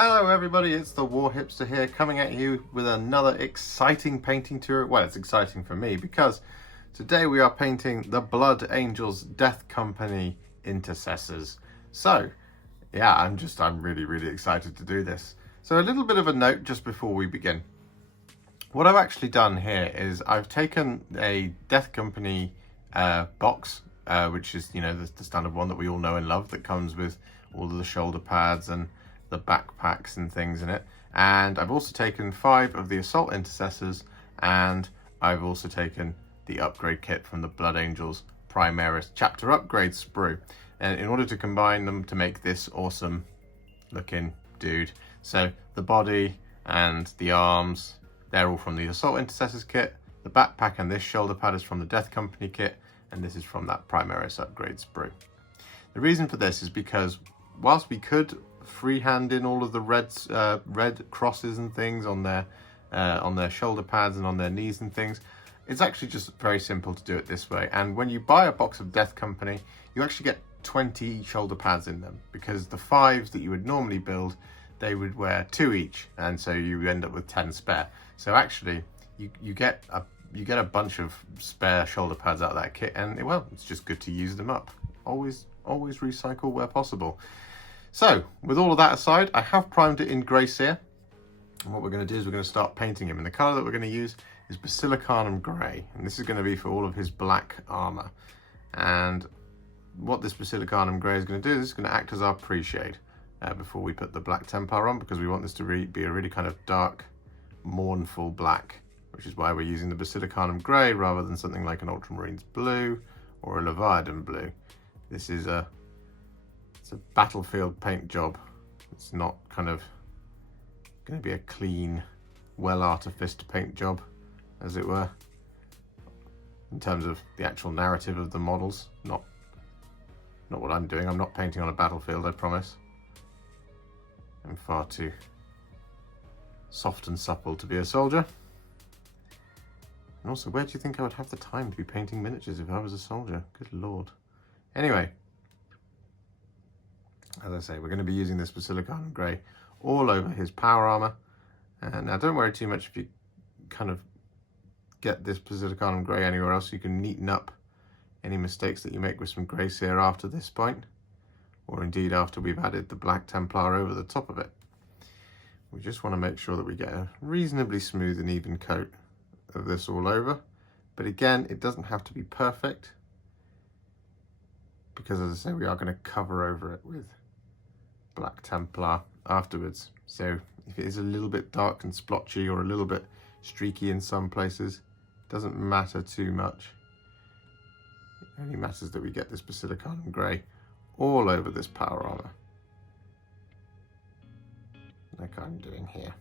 Hello everybody, it's the Warhipster here, coming at you with another exciting painting tour. Well, it's exciting for me because today we are painting the Blood Angels Death Company Intercessors. So, yeah, I'm really excited to do this. So a little bit of a note just before we begin. What I've actually done here is I've taken a Death Company box, which is, you know, the standard one that we all know and love that comes with all of the shoulder pads and the backpacks and things in it, and I've also taken 5 of the Assault Intercessors, and I've also taken the upgrade kit from the Blood Angels Primaris Chapter Upgrade Sprue, and in order to combine them to make this awesome looking dude. So the body and the arms, they're all from the Assault Intercessors kit, the backpack and this shoulder pad is from the Death Company kit, and this is from that Primaris Upgrade Sprue. The reason for this is because whilst we could freehand in all of the red crosses and things on their shoulder pads and on their knees and things, it's actually just very simple to do it this way. And when you buy a box of Death Company, you actually get 20 shoulder pads in them, because the 5s that you would normally build, they would wear 2 each, and so you end up with 10 spare. So actually you get a bunch of spare shoulder pads out of that kit, and well, it's just good to use them up. Always recycle where possible. So, with all of that aside, I have primed it in Grey Seer, and what we're going to do is we're going to start painting him. And the colour that we're going to use is Basilicanum Grey, and this is going to be for all of his black armour. And what this Basilicanum Grey is going to do is it's going to act as our pre-shade before we put the black Templar on, because we want this to be a really kind of dark, mournful black, which is why we're using the Basilicanum Grey rather than something like an Ultramarines Blue or a Leviathan Blue. This is it's a battlefield paint job. It's not kind of going to be a clean, well artificed paint job, as it were, in terms of the actual narrative of the models. Not what I'm doing. I'm not painting on a battlefield, I promise. I'm far too soft and supple to be a soldier. And also, where do you think I would have the time to be painting miniatures if I was a soldier? Good lord. Anyway, as I say, we're going to be using this Basilicanum Grey all over his power armour. And now don't worry too much if you kind of get this Basilicanum Grey anywhere else. You can neaten up any mistakes that you make with some Grey Seer after this point, or indeed after we've added the black Templar over the top of it. We just want to make sure that we get a reasonably smooth and even coat of this all over. But again, it doesn't have to be perfect, because as I say, we are going to cover over it with black Templar afterwards. So if it is a little bit dark and splotchy or a little bit streaky in some places, it doesn't matter too much. It only matters that we get this Basilicanum Grey all over this power armour, like I'm doing here.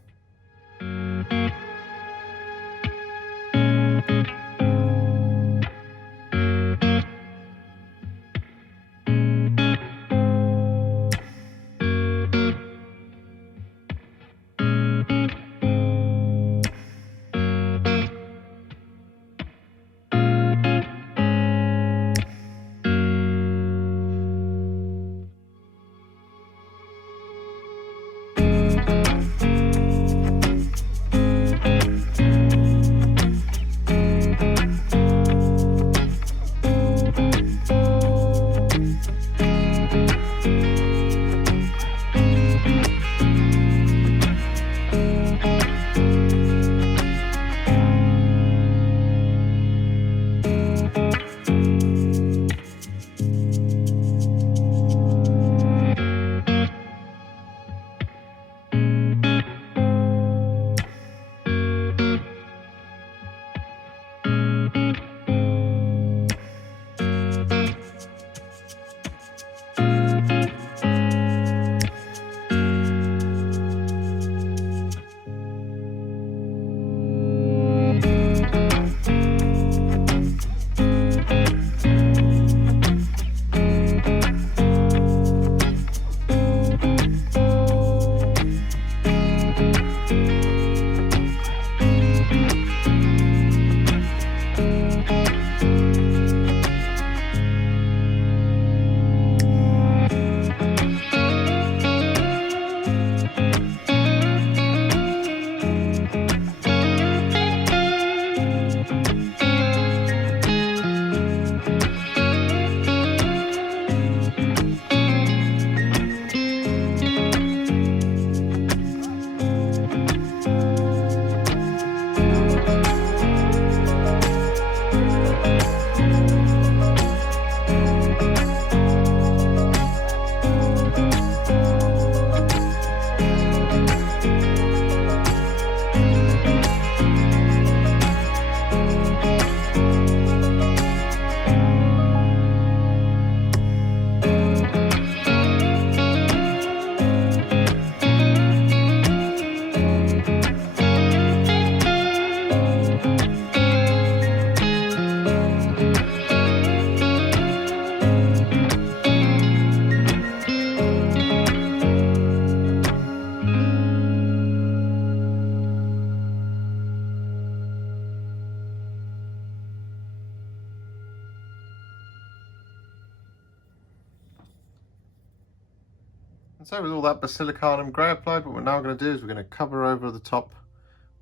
So with all that Basilicanum Grey applied, what we're now going to do is we're going to cover over the top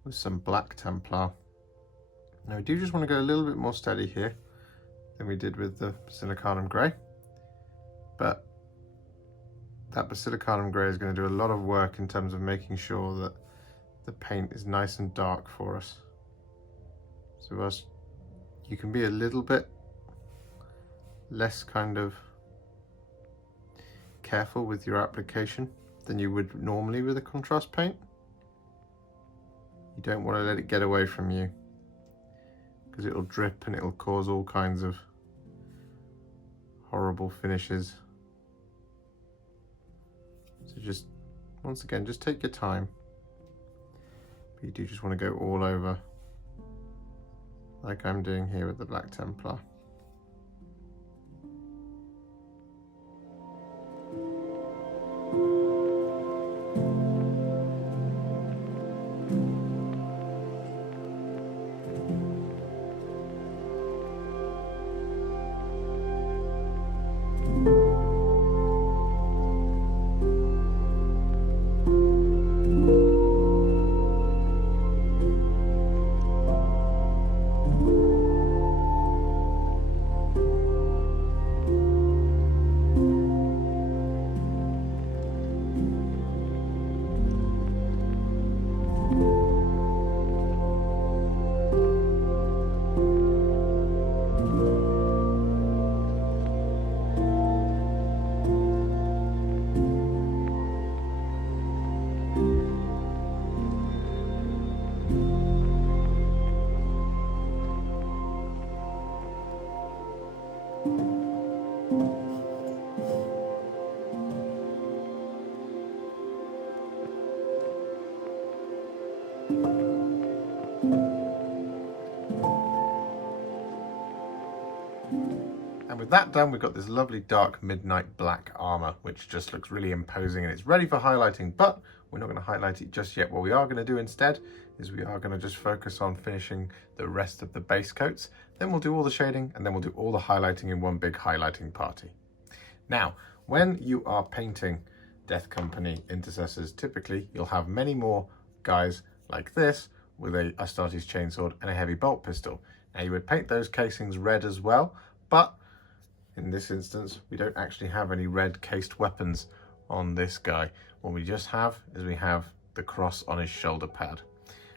with some Black Templar. Now we do just want to go a little bit more steady here than we did with the Basilicanum Grey, but that Basilicanum Grey is going to do a lot of work in terms of making sure that the paint is nice and dark for us. So as you can be a little bit less kind of careful with your application than you would normally with a contrast paint. You don't want to let it get away from you, because it'll drip and it'll cause all kinds of horrible finishes. So just, once again, just take your time. But you do just want to go all over, like I'm doing here with the Black Templar. And with that done, we've got this lovely dark midnight black armor, which just looks really imposing and it's ready for highlighting, but we're not going to highlight it just yet. What we are going to do instead is we are going to just focus on finishing the rest of the base coats. Then we'll do all the shading and then we'll do all the highlighting in one big highlighting party. Now, when you are painting Death Company Intercessors, typically you'll have many more guys like this with a Astartes chainsword and a heavy bolt pistol. Now you would paint those casings red as well, but in this instance, we don't actually have any red cased weapons on this guy. What we just have is we have the cross on his shoulder pad.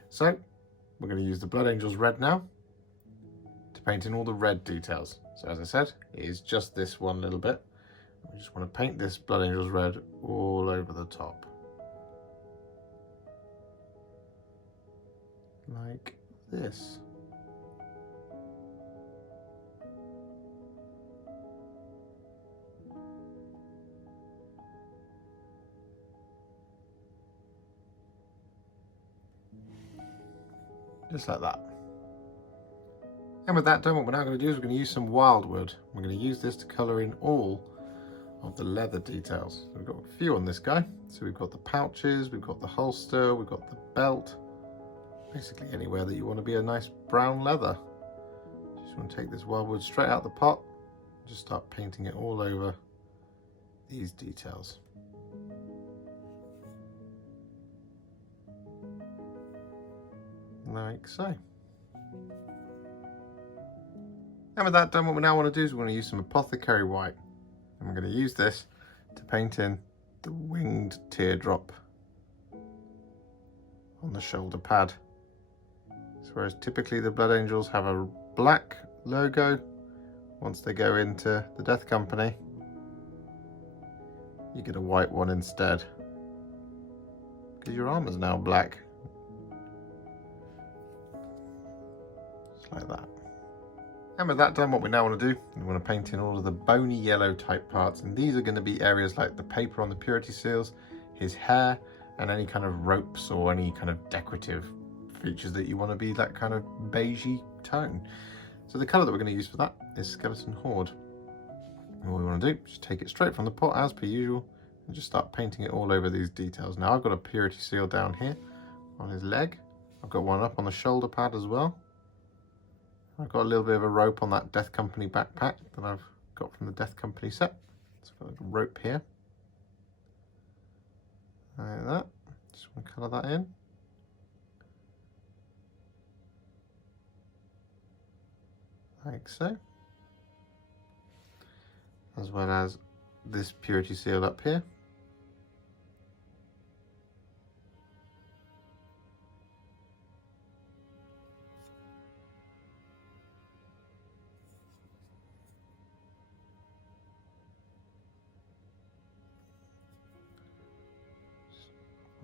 So we're going to use the Blood Angels red now to paint in all the red details. So as I said, it is just this one little bit. We just want to paint this Blood Angels red all over the top. Like this. Just like that. And with that done, what we're now going to do is we're going to use some Wyldwood. We're going to use this to colour in all of the leather details. So we've got a few on this guy. So we've got the pouches, we've got the holster, we've got the belt. Basically anywhere that you want to be a nice brown leather. Just want to take this Wyldwood straight out the pot. Just start painting it all over these details. Like so. And with that done, what we now want to do is we want to use some Apothecary White. And we're going to use this to paint in the winged teardrop on the shoulder pad. So whereas typically the Blood Angels have a black logo, once they go into the Death Company, you get a white one instead. Because your armor's now black. Like that. And with that done, what we now want to do, we want to paint in all of the bony yellow type parts, and these are going to be areas like the paper on the purity seals, his hair, and any kind of ropes or any kind of decorative features that you want to be that kind of beigey tone. So the colour that we're going to use for that is Skeleton Horde. And what we want to do is just take it straight from the pot as per usual and just start painting it all over these details. Now I've got a purity seal down here on his leg. I've got one up on the shoulder pad as well. I've got a little bit of a rope on that Death Company backpack that I've got from the Death Company set. So I've got a rope here. Like that. Just want to colour that in. Like so. As well as this purity seal up here.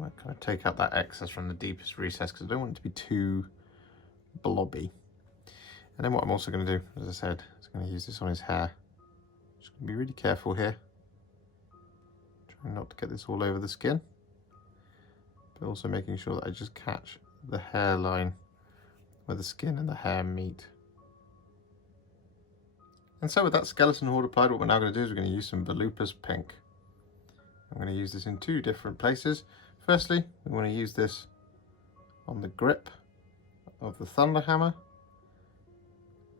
I kind of take out that excess from the deepest recess because I don't want it to be too blobby. And then what I'm also going to do, as I said, is going to use this on his hair. Just going to be really careful here. Trying not to get this all over the skin. But also making sure that I just catch the hairline where the skin and the hair meet. And so with that skeleton horde applied, what we're now going to do is we're going to use some Volupus Pink. I'm going to use this in two different places. Firstly, we want to use this on the grip of the Thunder Hammer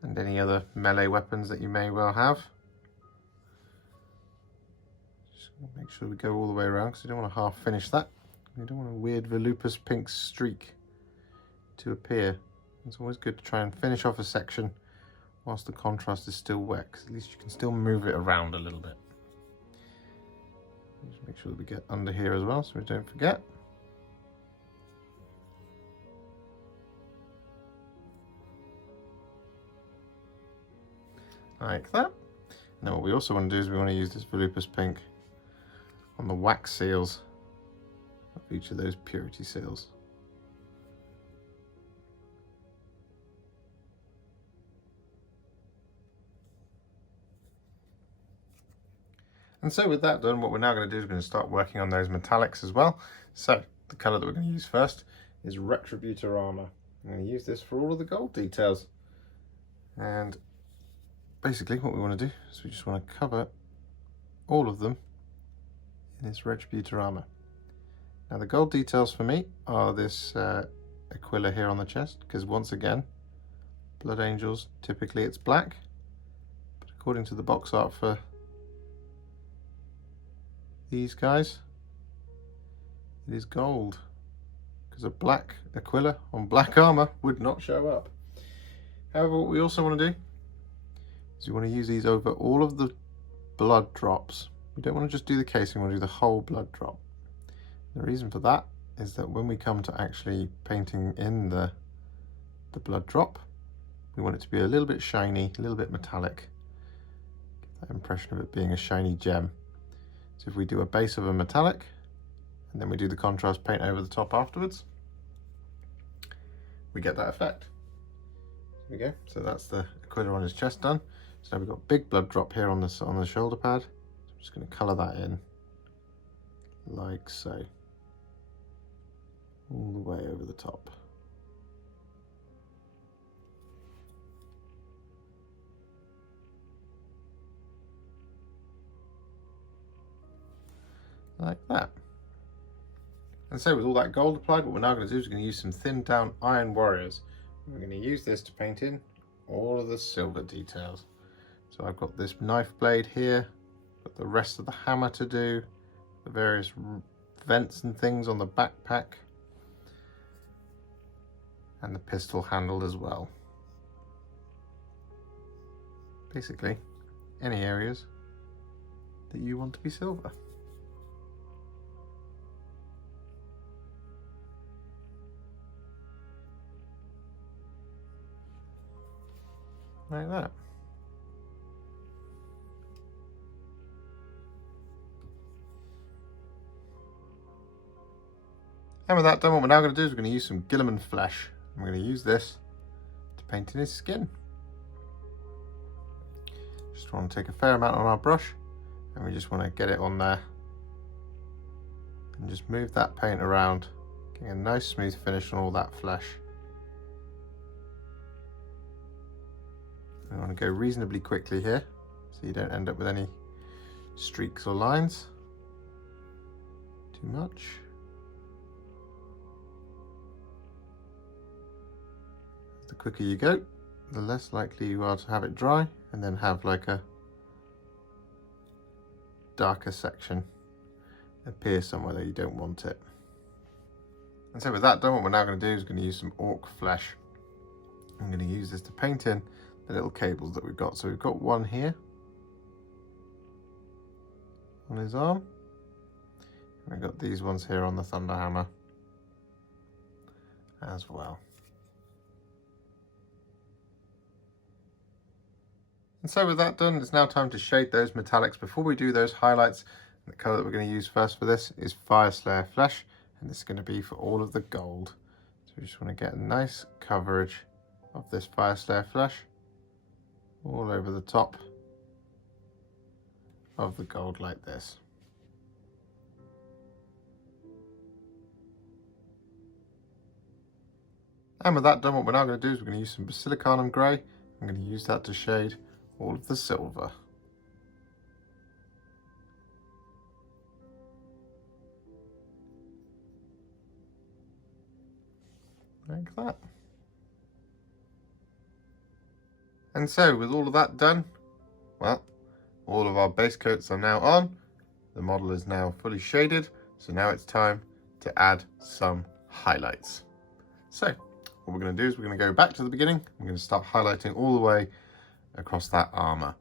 and any other melee weapons that you may well have. Just make sure we go all the way around because we don't want to half finish that. We don't want a weird Volupus Pink streak to appear. It's always good to try and finish off a section whilst the contrast is still wet, because at least you can still move it around a little bit. Just make sure that we get under here as well so we don't forget. Like that. And then what we also want to do is we want to use this Volupus Pink on the wax seals of each of those purity seals. And so with that done, what we're now going to do is we're going to start working on those metallics as well. So the colour that we're going to use first is Retributor Armour. I'm going to use this for all of the gold details. And basically what we want to do is we just want to cover all of them in this Retributor Armour. Now the gold details for me are this Aquila here on the chest, because once again, Blood Angels, typically it's black, but according to the box art for these guys, it is gold, because a black Aquila on black armor would not show up. However, what we also want to do is we want to use these over all of the blood drops. We don't want to just do the casing, we want to do the whole blood drop. The reason for that is that when we come to actually painting in the blood drop, we want it to be a little bit shiny, a little bit metallic. Get that impression of it being a shiny gem. So if we do a base of a metallic, and then we do the contrast paint over the top afterwards, we get that effect. There we go. So that's the Aquila on his chest done. So now we've got big blood drop here on the shoulder pad. So I'm just going to colour that in, like so, all the way over the top. Like that. And so with all that gold applied, what we're now going to do is we're going to use some thinned down Iron Warriors. We're going to use this to paint in all of the silver details. So I've got this knife blade here, got the rest of the hammer to do, the various vents and things on the backpack, and the pistol handle as well. Basically, any areas that you want to be silver. Like that. And with that done, what we're now going to do is we're going to use some Guilliman Flesh. I'm going to use this to paint in his skin. Just want to take a fair amount on our brush, and we just want to get it on there and just move that paint around, getting a nice smooth finish on all that flesh. I want to go reasonably quickly here so you don't end up with any streaks or lines too much. The quicker you go, the less likely you are to have it dry and then have like a darker section appear somewhere that you don't want it. And so with that done, what we're now going to do is going to use some Ork Flesh. I'm going to use this to paint in the little cables that we've got. So we've got one here on his arm. And we've got these ones here on the Thunderhammer as well. And so with that done, it's now time to shade those metallics. Before we do those highlights, the colour that we're going to use first for this is Fyreslayer Flesh. And this is going to be for all of the gold. So we just want to get a nice coverage of this Fyreslayer Flesh all over the top of the gold like this. And with that done, what we're now going to do is we're going to use some Basilicanum Grey. I'm going to use that to shade all of the silver. Like that. And so with all of that done, well, all of our base coats are now on. The model is now fully shaded. So now it's time to add some highlights. So what we're going to do is we're going to go back to the beginning. We're going to start highlighting all the way across that armor.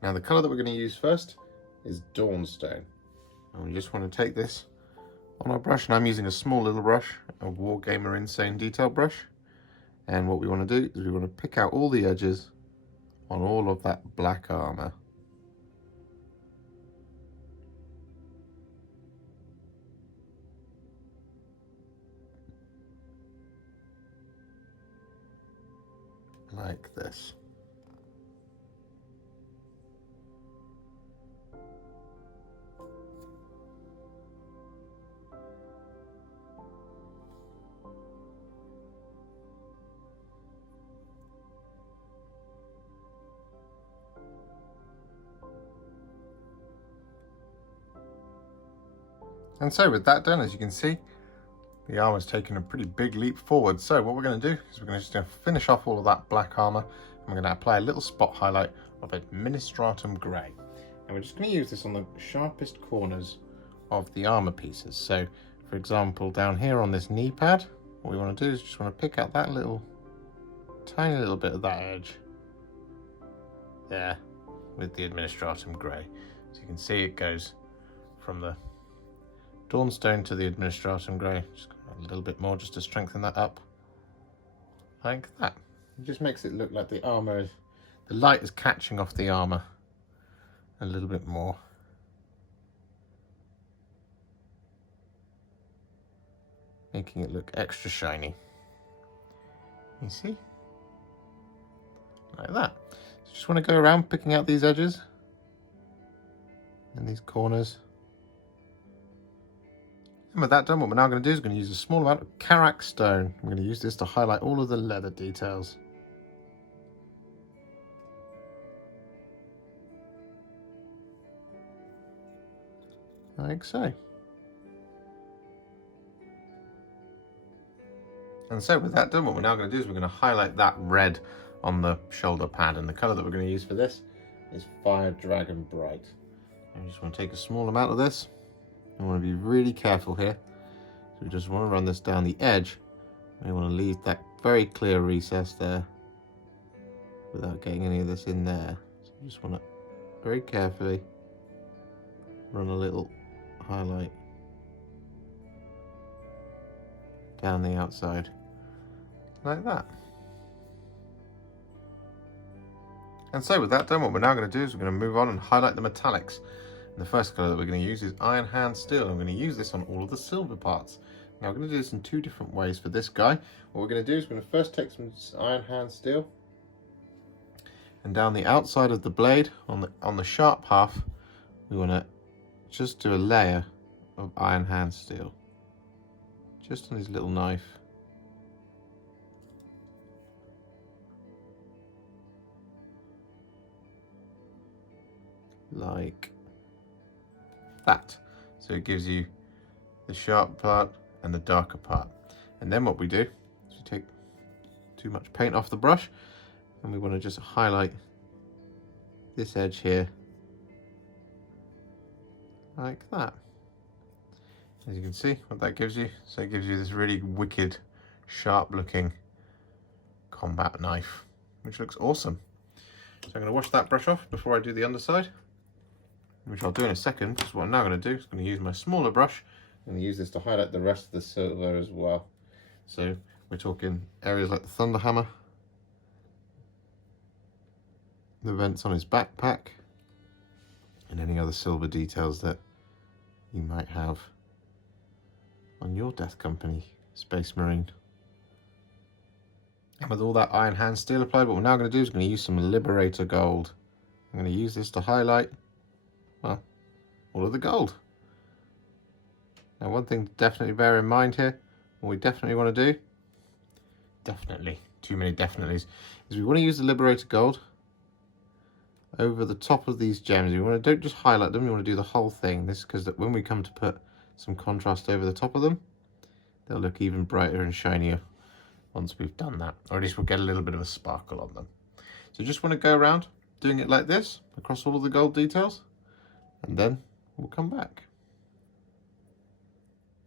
Now the color that we're going to use first is Dawnstone. And we just want to take this on our brush, and I'm using a small little brush, a Wargamer Insane Detail brush. And what we want to do is we want to pick out all the edges on all of that black armor. Like this. And so with that done, as you can see, the armor's taken a pretty big leap forward. So what we're going to do is we're going to just finish off all of that black armor, and we're going to apply a little spot highlight of Administratum Grey. And we're just going to use this on the sharpest corners of the armor pieces. So for example, down here on this knee pad, what we want to do is just want to pick out that little, tiny little bit of that edge there with the Administratum Grey. So you can see it goes from the Dawnstone to the Administratum Grey, just a little bit more just to strengthen that up, like that. It just makes it look like the armor, the light is catching off the armor a little bit more. Making it look extra shiny. You see? Like that. So just want to go around picking out these edges and these corners. And with that done, what we're now going to do is going to use a small amount of Karak Stone. I'm going to use this to highlight all of the leather details. Like so. And so with that done, what we're now going to do is we're going to highlight that red on the shoulder pad. And the colour that we're going to use for this is Fire Dragon Bright. I just want to take a small amount of this. I want to be really careful here. So we just want to run this down the edge. We want to leave that very clear recess there without getting any of this in there. So you just want to very carefully run a little highlight down the outside like that. And so with that done, what we're now going to do is we're going to move on and highlight the metallics. And the first colour that we're going to use is Iron Hand Steel. I'm going to use this on all of the silver parts. Now I'm going to do this in two different ways for this guy. What we're going to do is we're going to first take some Iron Hand Steel, and down the outside of the blade, on the sharp half, we want to just do a layer of Iron Hand Steel, just on his little knife. Like that. So it gives you the sharp part and the darker part. And then what we do is we take too much paint off the brush, and we want to just highlight this edge here like that. As you can see what that gives you. So it gives you this really wicked, sharp looking combat knife, which looks awesome. So I'm going to wash that brush off before I do the underside, which I'll do in a second. Because what I'm now going to do is going to use my smaller brush. I'm going to use this to highlight the rest of the silver as well. So we're talking areas like the thunder hammer, the vents on his backpack, and any other silver details that you might have on your Death Company Space Marine. And with all that Iron Hand Steel applied, what we're now going to do is going to use some Liberator Gold. I'm going to use this to highlight, well, all of the gold. Now one thing to definitely bear in mind here, what we definitely want to do, definitely, too many definitelys, is we want to use the Liberator Gold over the top of these gems. You want to, don't just highlight them, you want to do the whole thing. This is because that when we come to put some contrast over the top of them, they'll look even brighter and shinier once we've done that, or at least we'll get a little bit of a sparkle on them. So just want to go around doing it like this across all of the gold details, and then we'll come back.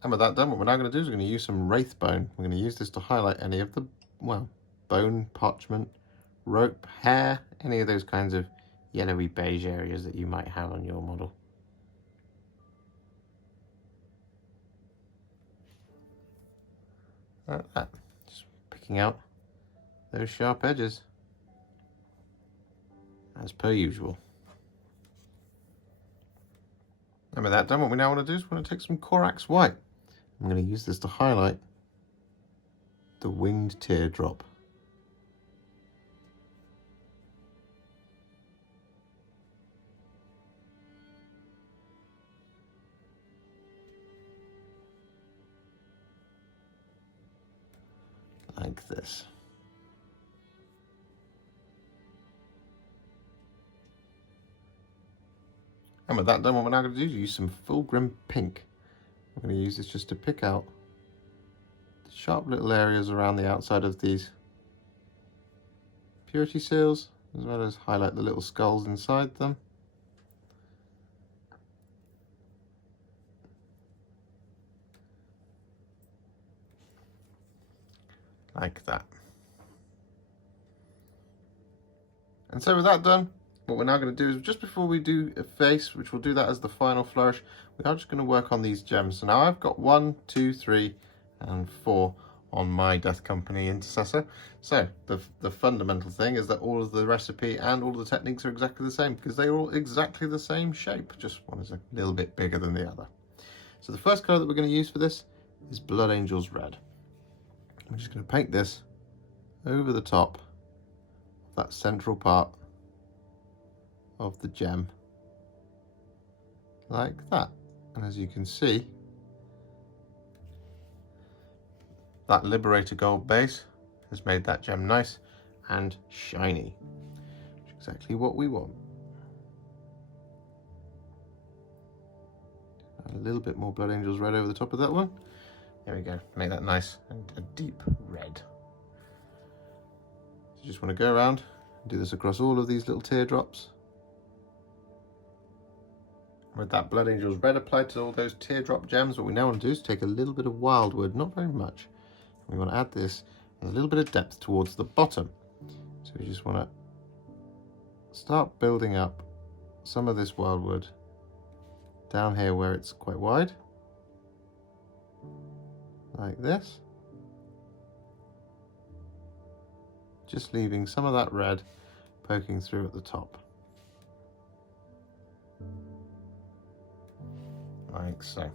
And with that done, what we're now going to do is we're going to use some Wraithbone. We're going to use this to highlight any of the, well, bone, parchment, rope, hair, any of those kinds of yellowy beige areas that you might have on your model. Like that, just picking out those sharp edges as per usual. And with that done, what we now want to do is we're going to take some Corax White. I'm going to use this to highlight the winged teardrop. Like this. And with that done, what we're now going to do is use some Fulgrim Pink. I'm going to use this just to pick out the sharp little areas around the outside of these purity seals, as well as highlight the little skulls inside them. Like that. And so with that done, what we're now going to do is, just before we do a face, which we'll do that as the final flourish, we are just going to work on these gems. So now I've got 1, 2, 3, and 4 on my Death Company Intercessor. So the fundamental thing is that all of the recipe and all of the techniques are exactly the same, because they are all exactly the same shape, just one is a little bit bigger than the other. So the first colour that we're going to use for this is Blood Angel's Red. I'm just going to paint this over the top of that central part of the gem, like that. And as you can see, that Liberator Gold base has made that gem nice and shiny, which is exactly what we want. A little bit more Blood Angel's Red over the top of that one. There we go, make that nice and a deep red. So you just want to go around and do this across all of these little teardrops. With that Blood Angel's Red applied to all those teardrop gems, what we now want to do is take a little bit of Wyldwood, not very much. We want to add this and a little bit of depth towards the bottom. So we just want to start building up some of this Wyldwood down here where it's quite wide. Like this, just leaving some of that red poking through at the top, like so. And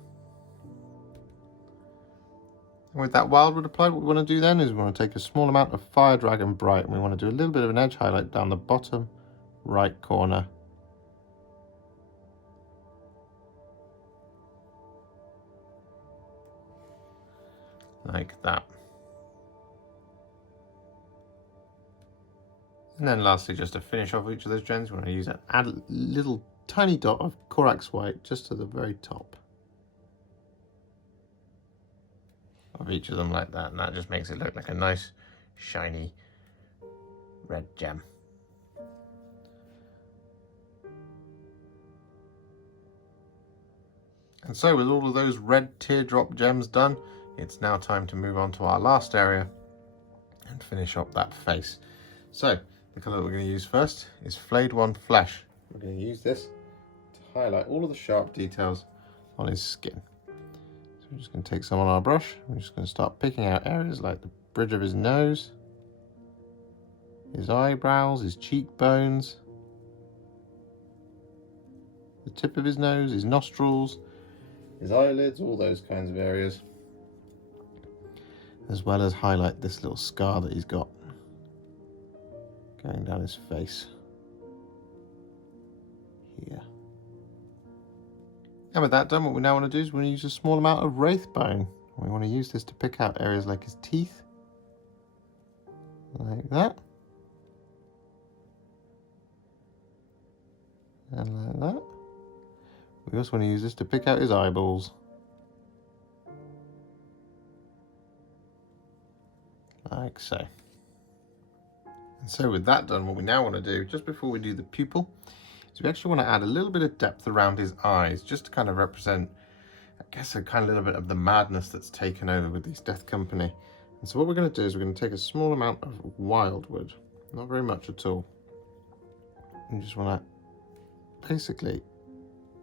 with that Wyldwood applied, what we want to do then is we want to take a small amount of Fire Dragon Bright, and we want to do a little bit of an edge highlight down the bottom right corner. Like that. And then lastly, just to finish off each of those gems, we're going to use add a little tiny dot of Corax White just to the very top of each of them, like that, and that just makes it look like a nice shiny red gem. And so with all of those red teardrop gems done, it's now time to move on to our last area and finish up that face. So the colour that we're going to use first is Flayed One Flesh. We're going to use this to highlight all of the sharp details on his skin. So we're just going to take some on our brush. We're just going to start picking out areas like the bridge of his nose, his eyebrows, his cheekbones, the tip of his nose, his nostrils, his eyelids, all those kinds of areas. As well as highlight this little scar that he's got going down his face here. And with that done, what we now want to do is we're going to use a small amount of Wraithbone. We want to use this to pick out areas like his teeth, like that, and like that. We also want to use this to pick out his eyeballs, like so. And so with that done, what we now want to do, just before we do the pupil, is we actually want to add a little bit of depth around his eyes, just to kind of represent, I guess, a kind of little bit of the madness that's taken over with these Death Company. And so what we're going to do is we're going to take a small amount of Wyldwood, not very much at all, and just want to basically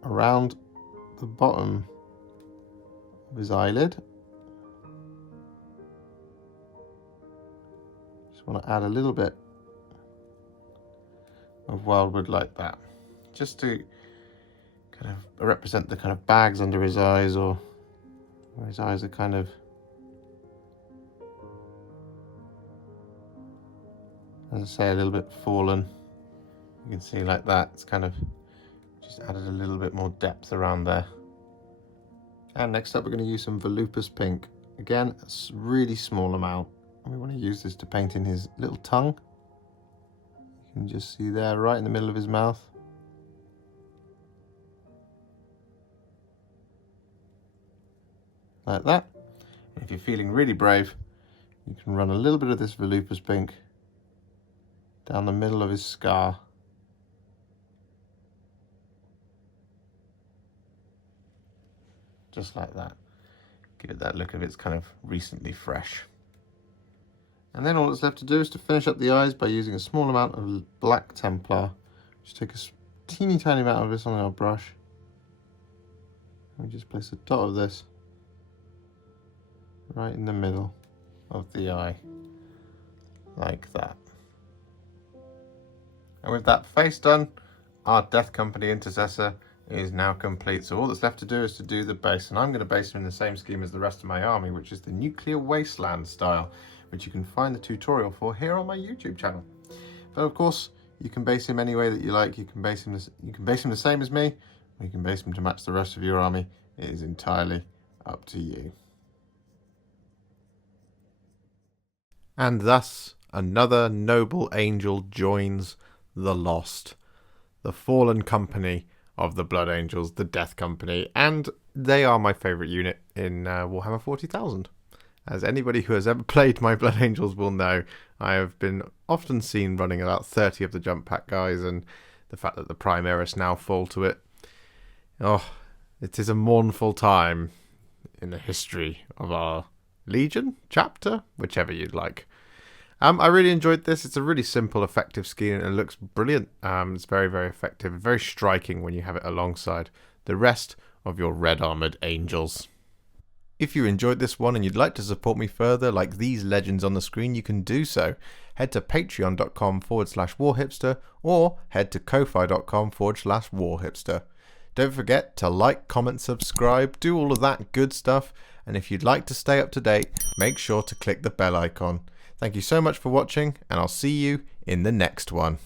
around the bottom of his eyelid. Just want to add a little bit of Wyldwood like that, just to kind of represent the kind of bags under his eyes, or where his eyes are kind of, as I say, a little bit fallen. You can see like that. It's kind of just added a little bit more depth around there. And next up, we're going to use some Volupus Pink. Again, a really small amount. And we want to use this to paint in his little tongue. You can just see there, right in the middle of his mouth. Like that. And if you're feeling really brave, you can run a little bit of this Volupus Pink down the middle of his scar. Just like that. Give it that look of it's kind of recently fresh. And then all that's left to do is to finish up the eyes by using a small amount of black Templar. Just take a teeny tiny amount of this on our brush. And we just place a dot of this right in the middle of the eye, like that. And with that face done, our Death Company Intercessor is now complete. So all that's left to do is to do the base, and I'm going to base him in the same scheme as the rest of my army, which is the Nuclear Wasteland style, which you can find the tutorial for here on my YouTube channel. But of course, you can base him any way that you like. You can base him the same as me, or you can base him to match the rest of your army. It is entirely up to you. And thus another noble angel joins the lost, the fallen company of the Blood Angels, the Death Company, and they are my favourite unit in Warhammer 40,000. As anybody who has ever played my Blood Angels will know, I have been often seen running about 30 of the jump pack guys, and the fact that the Primaris now fall to it. Oh, it is a mournful time in the history of our Legion chapter, whichever you'd like. I really enjoyed this. It's a really simple, effective scheme, and it looks brilliant. It's very, very effective, very striking when you have it alongside the rest of your red armoured angels. If you enjoyed this one and you'd like to support me further, like these legends on the screen, you can do so. Head to patreon.com/warhipster or head to ko-fi.com/warhipster. Don't forget to like, comment, subscribe, do all of that good stuff. And if you'd like to stay up to date, make sure to click the bell icon. Thank you so much for watching, and I'll see you in the next one.